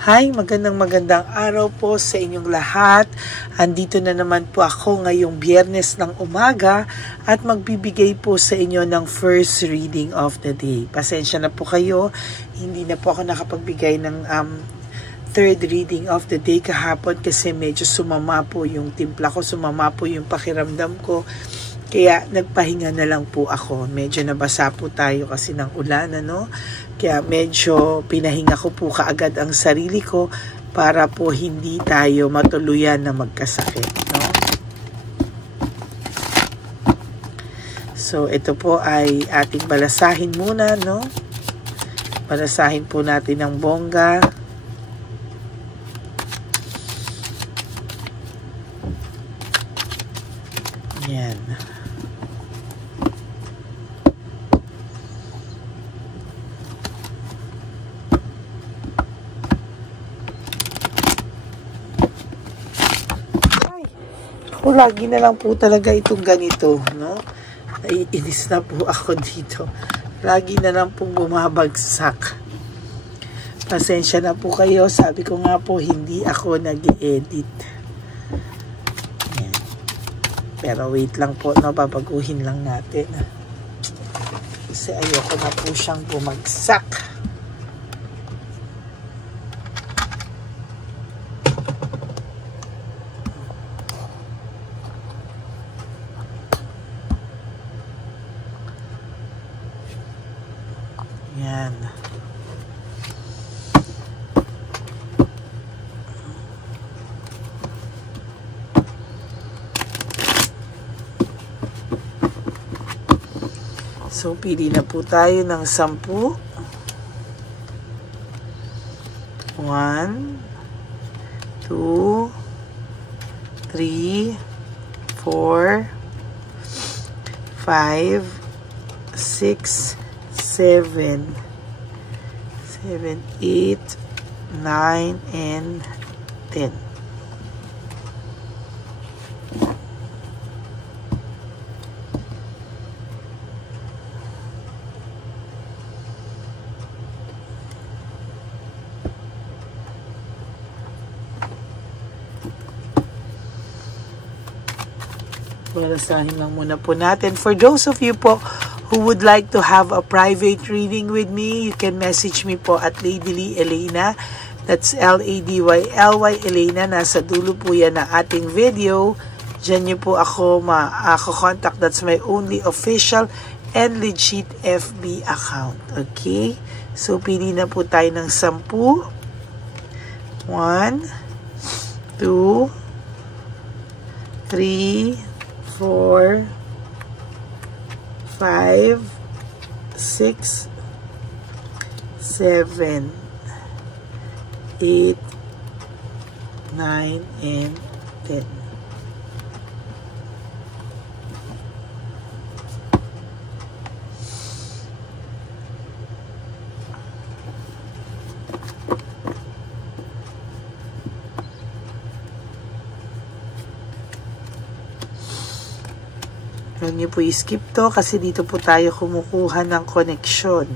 Hi, magandang araw po sa inyong lahat. Andito na naman po ako ngayong Biyernes ng umaga at magbibigay po sa inyo ng first reading of the day. Pasensya na po kayo, hindi na po ako nakapagbigay ng third reading of the day kahapon kasi medyo sumama po yung timpla ko, sumama po yung pakiramdam ko. Kaya nagpahinga na lang po ako. Medyo nabasa po tayo kasi ng ulan, ano? Kaya medyo pinahinga ko po kaagad ang sarili ko para po hindi tayo matuluyan na magkasakit, no? So, ito po ay ating balasahin muna, no? Balasahin po natin ng bongga. Yan. Ako lagi na lang po talaga itong ganito, no? Naiinis na po ako dito. Lagi na lang pong bumabagsak. Pasensya na po kayo. Sabi ko nga po, hindi ako nag-i-edit. Yan. Pero wait lang po, no? Babaguhin lang natin. Kasi ayoko na po siyang bumagsak. Yan. So, pili na po tayo ng 10. 1, 2, 3, 4, 5, 6, 7, 8, 9, and 10. Balasahin lang muna po natin. For those of you po who would like to have a private reading with me, you can message me po at Ladyly Elena. That's L-A-D-Y-L-Y Elena. Nasa dulo po yan ng ating video. Diyan niyo po ako ma-contact. That's my only official and legit FB account. Okay? So, pili na po tayo ng 10. 1, 2, 3, 4, 5, 6, 7, 8, 9, and 10. Huwag niyo po i-skip to kasi dito po tayo kumukuha ng koneksyon.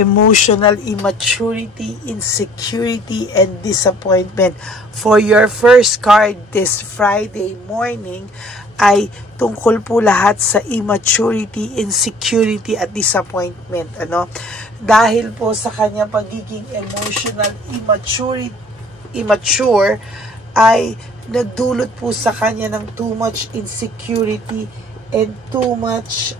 Emotional immaturity, insecurity, and disappointment. For your first card this Friday morning ay tungkol po lahat sa immaturity, insecurity, at disappointment. Ano? Dahil po sa kanyang pagiging emotional immature ay nagdulot po sa kanya ng too much insecurity and too much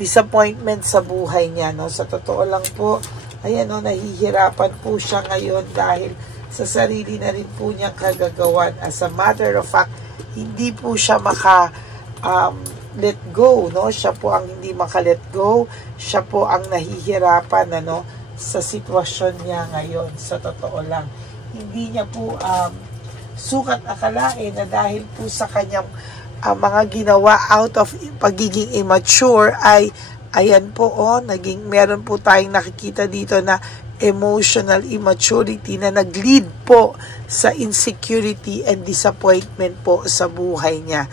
disappointment sa buhay niya, no? Sa totoo lang po, ayan, no, nahihirapan po siya ngayon dahil sa sarili na rin po niyang kagagawan. As a matter of fact, hindi po siya let go, no? Siya po ang hindi maka-let go. Siya po ang nahihirapan, ano, sa sitwasyon niya ngayon. Sa totoo lang, hindi niya po sukat akalain na dahil po sa kanyang mga ginawa out of pagiging immature ay Ayan po, meron po tayong nakikita dito na emotional immaturity na nag-lead po sa insecurity and disappointment po sa buhay niya.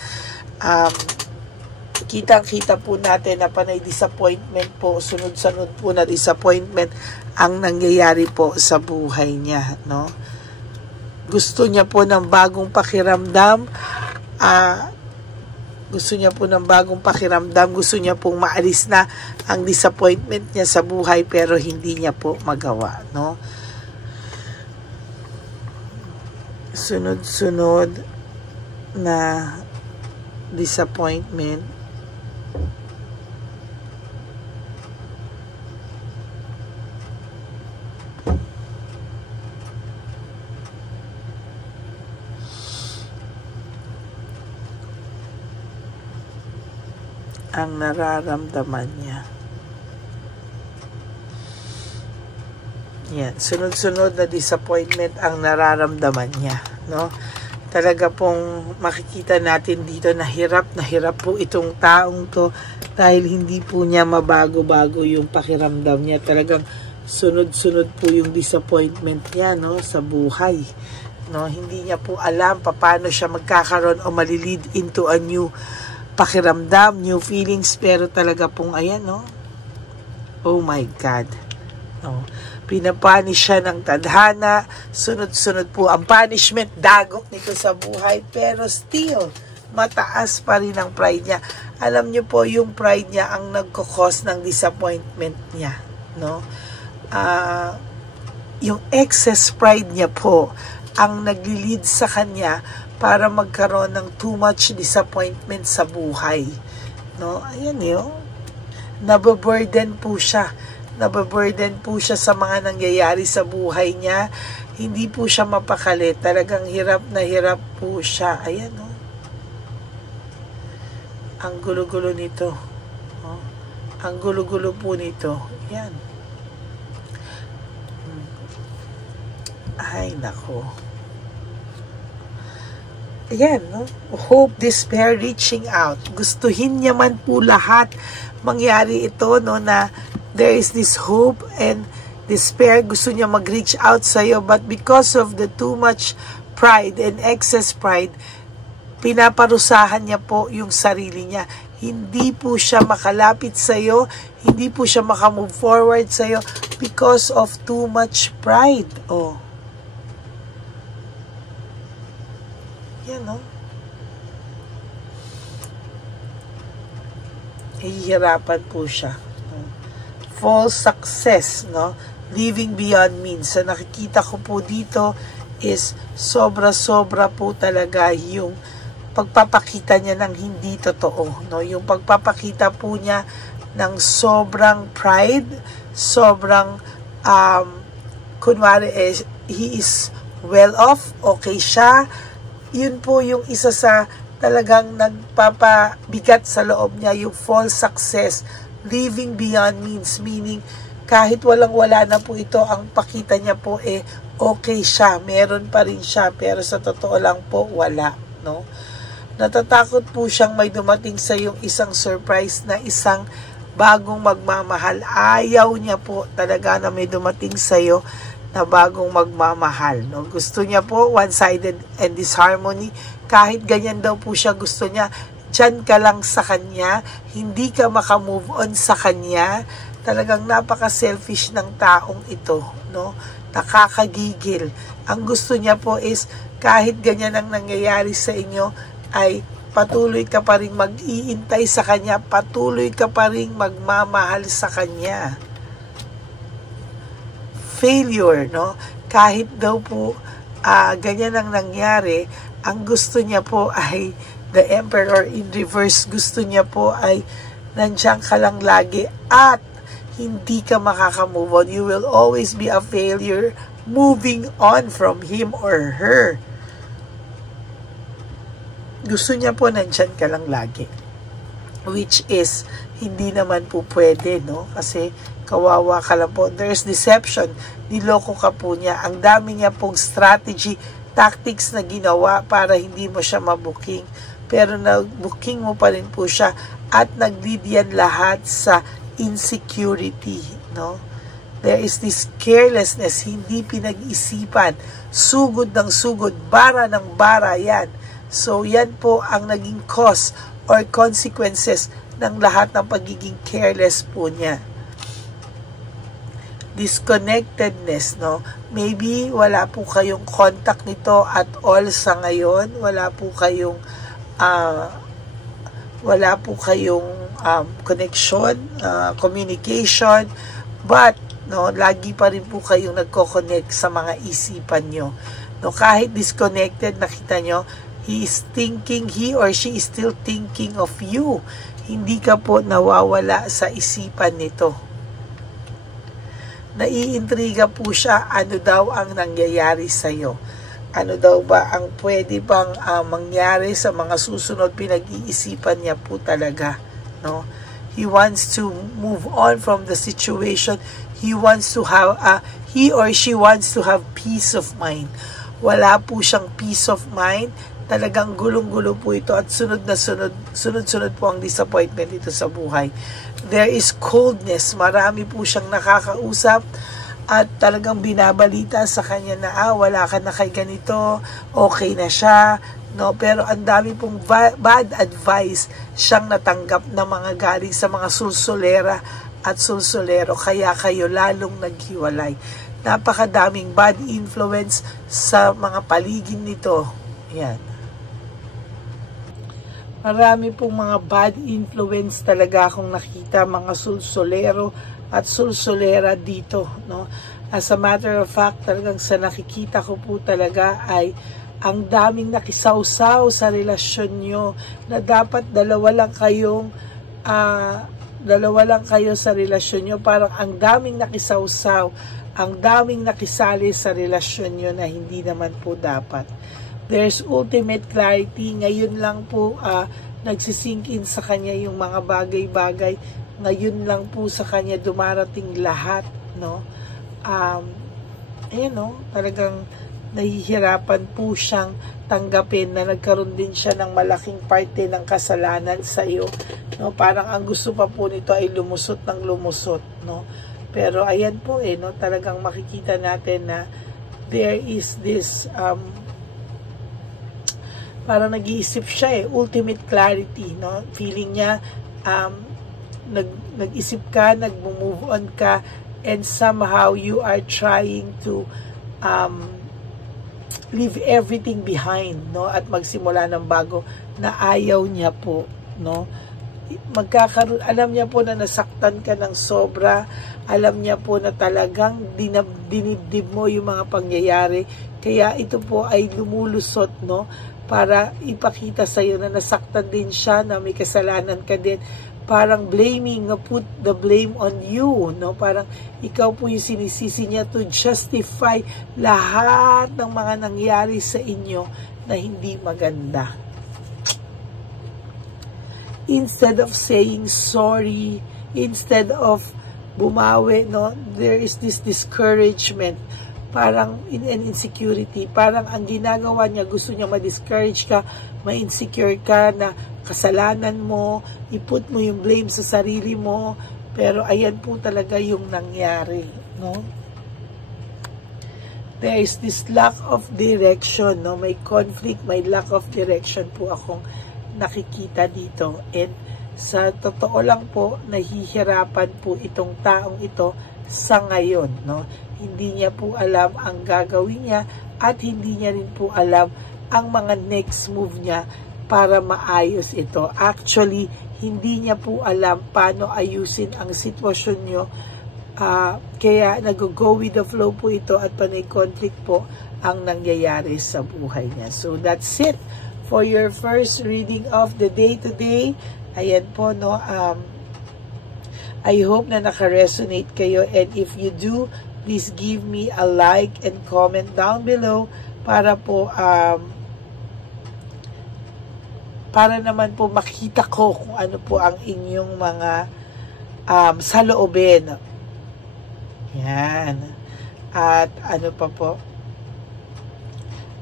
Kitang-kita po natin na panay disappointment po, sunod-sunod po na disappointment ang nangyayari po sa buhay niya, no? Gusto niya po ng bagong pakiramdam, gusto niya pong maalis na ang disappointment niya sa buhay, pero hindi niya po magawa, no? Sunod-sunod na disappointment. Ang nararamdaman niya. Yan, sunod-sunod na disappointment ang nararamdaman niya, no? Talaga pong makikita natin dito na hirap po itong taong to dahil hindi po niya mabago-bago yung pakiramdam niya. Talagang sunod-sunod po yung disappointment niya, no, sa buhay. No, hindi niya po alam paano siya magkakaroon o malilid into a new pakiramdam, new feelings, pero talaga pong ayan, no? Oh my God. No. Pinapanish siya ng tadhana, sunod-sunod po ang punishment, dagok nito sa buhay, pero still, mataas pa rin ang pride niya. Alam niyo po, yung pride niya ang nagkakos ng disappointment niya, no? Yung excess pride niya po ang nag-lead sa kanya para magkaroon ng too much disappointment sa buhay. No? Ayan yun. Nababurden po siya. Nababurden po siya sa mga nangyayari sa buhay niya. Hindi po siya mapakali. Talagang hirap na hirap po siya. Ayan, no? Ang gulo-gulo nito. No? Ang gulo-gulo po nito. Ayan. Ay, nako. Ayan, no? Hope, despair, reaching out. Gustuhin niya man po lahat mangyari ito, no, na there is this hope and despair. Gusto niya mag-reach out sa'yo, but because of the too much pride and excess pride, pinaparusahan niya po yung sarili niya. Hindi po siya makalapit sa'yo, hindi po siya makamove forward sa'yo because of too much pride. Oh. Yan, no? Hihirapan po siya. False success, no? Living beyond means. So, nakikita ko po dito is sobra-sobra po talaga yung pagpapakita niya ng hindi totoo, no? Yung pagpapakita po niya ng sobrang pride, sobrang kunwari he is well off, okay siya. Yun po yung isa sa talagang nagpapabigat sa loob niya, yung false success. Living beyond means, meaning kahit walang-wala na po ito, ang pakita niya po okay siya, meron pa rin siya, pero sa totoo lang po wala, no? Natatakot po siyang may dumating sa yung isang surprise na isang bagong magmamahal. Ayaw niya po talaga na may dumating sa iyo na bagong magmamahal, no? Gusto niya po one-sided and disharmony. Kahit ganyan daw po siya, gusto niya dyan ka lang sa kanya, hindi ka makamove on sa kanya. Talagang napaka-selfish ng taong ito, no? Nakakagigil. Ang gusto niya po is kahit ganyan ang nangyayari sa inyo, ay patuloy ka pa rin mag-iintay sa kanya, patuloy ka pa rin magmamahal sa kanya. Failure, no? Kahit daw po ganyan ang nangyari, ang gusto niya po ay the Emperor in reverse. Gusto niya po ay nandiyan ka lang lagi at hindi ka makakamove on. You will always be a failure moving on from him or her. Gusto niya po nandiyan ka lang lagi. Which is, hindi naman po pwede, no? Kasi kawawa ka lang po. There's deception. Niloko ka po niya. Ang dami niya pong strategy, tactics na ginawa para hindi mo siya mabuking. Pero nag-booking mo pa rin po siya at nag-lead yan lahat sa insecurity, no? There is this carelessness, hindi pinag-isipan, sugod ng sugod, bara ng bara, yan. So, yan po ang naging cause or consequences ng lahat ng pagiging careless po niya. Disconnectedness, no? Maybe wala po kayong contact nito at all sa ngayon, wala po kayong connection, communication, but no, lagi pa rin po kayong nagko-connect sa mga isipan nyo. No, kahit disconnected, nakita nyo, he or she is still thinking of you. Hindi ka po nawawala sa isipan nito. Naiintriga po siya, ano daw ang nangyayari sa'yo. Ano daw ba ang pwede bang mangyari sa mga susunod, pinag-iisipan niya po talaga. No? He wants to move on from the situation. He wants to have, he or she wants to have peace of mind. Wala po siyang peace of mind. Talagang gulong-gulo po ito at sunod-sunod po ang disappointment dito sa buhay. There is coldness. Marami po siyang nakakausap at talagang binabalita sa kanya na wala ka na kay ganito, okay na siya. No, pero ang dami pong bad advice siyang natanggap na mga galing sa mga sulsulera at sulsulero, kaya kayo lalong naghiwalay. Napakadaming bad influence sa mga paligid nito. Yan. Marami pong mga bad influence talaga akong nakita, mga sulsulero at sulsulera dito. No? As a matter of fact, talagang sa nakikita ko po talaga ay ang daming nakisawsaw sa relasyon nyo na dapat dalawa lang kayo sa relasyon nyo. Parang ang daming nakisawsaw, ang daming nakisali sa relasyon nyo na hindi naman po dapat. There's ultimate clarity. Ngayon lang po nagsisink in sa kanya yung mga bagay-bagay. Ngayon lang po sa kanya dumarating lahat. No? Talagang nahihirapan po siyang tanggapin na nagkaroon din siya ng malaking parte ng kasalanan sa iyo. No, parang ang gusto pa po nito ay lumusot ng lumusot, no. Pero ayan po no, talagang makikita natin na there is this parang nag-iisip siya ultimate clarity, no. Feeling niya nag-isip ka, nag-move on ka, and somehow you are trying to leave everything behind, no, at magsimula ng bago na ayaw niya po, no. Alam niya po na nasaktan ka ng sobra, alam niya po na talagang dinibdib mo yung mga pangyayari, kaya ito po ay lumulusot, no, para ipakita sa iyo na nasaktan din siya, na may kasalanan ka din. Parang blaming, put the blame on you, no? Parang ikaw po yung sinisisi niya to justify lahat ng mga nangyari sa inyo na hindi maganda. Instead of saying sorry, instead of bumawi, no? There is this discouragement, parang insecurity. Parang ang ginagawa niya, gusto niya ma-discourage ka, ma-insecure ka na kasalanan mo, iput mo yung blame sa sarili mo, pero ayan po talaga yung nangyari, no? There is this lack of direction, no? May conflict, may lack of direction po akong nakikita dito. And sa totoo lang po, nahihirapan po itong taong ito sa ngayon, no? Hindi niya po alam ang gagawin niya at hindi niya rin po alam ang mga next move niya para maayos ito. Actually, hindi niya po alam paano ayusin ang sitwasyon nyo. Kaya nag-go with the flow po ito at panay conflict po ang nangyayari sa buhay niya. So that's it for your first reading of the day today. Ayan po, no. I hope na naka-resonate kayo, and if you do, please give me a like and comment down below para po para naman po makita ko kung ano po ang inyong mga saloobin. Yan. At ano pa po?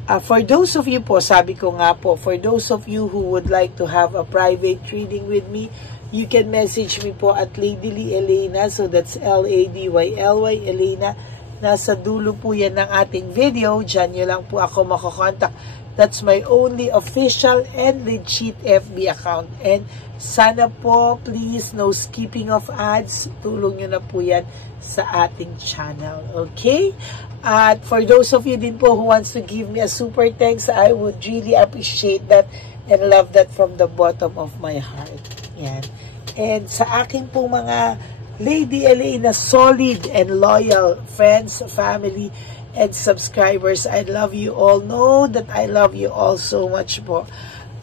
For those of you po, sabi ko nga po, for those of you who would like to have a private reading with me, you can message me po at Ladyly Elena. So that's Ladyly Elena. Nasa dulo po yan ng ating video. Diyan nyo lang po ako makokontak. That's my only official and legit FB account. And sana po, please, no skipping of ads. Tulong nyo na po yan sa ating channel. Okay? At for those of you din po who wants to give me a super thanks, I would really appreciate that and love that from the bottom of my heart. Yan. And sa aking po mga Lady Elena solid and loyal friends, family, and subscribers, I love you all. Know that I love you all so much po.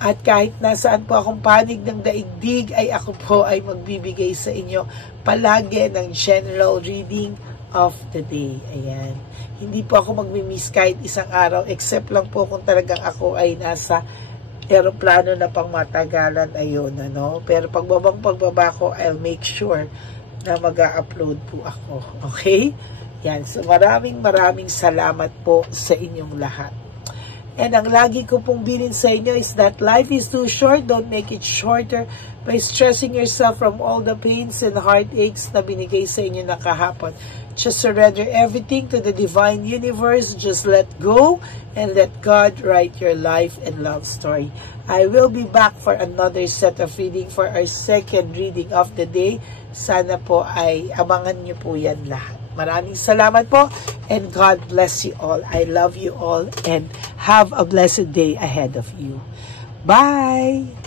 At kahit nasaan po akong panig ng daigdig, ay ako po ay magbibigay sa inyo palagi ng general reading of the day. Ayan. Hindi po ako magmi-miss kahit isang araw, except lang po kung talagang ako ay nasa aeroplano na pang matagalan, ayun, ano. Pero pagbaba ko, I'll make sure na mag-upload po ako. Okay? Yan. So, maraming salamat po sa inyong lahat. And ang lagi ko pong bilin sa inyo is that life is too short. Don't make it shorter by stressing yourself from all the pains and heartaches na binigay sa inyo na kahapon. Just surrender everything to the divine universe. Just let go and let God write your life and love story. I will be back for another set of reading for our second reading of the day. Sana po ay abangan nyo po yan lahat. Maraming salamat po and God bless you all. I love you all and have a blessed day ahead of you. Bye!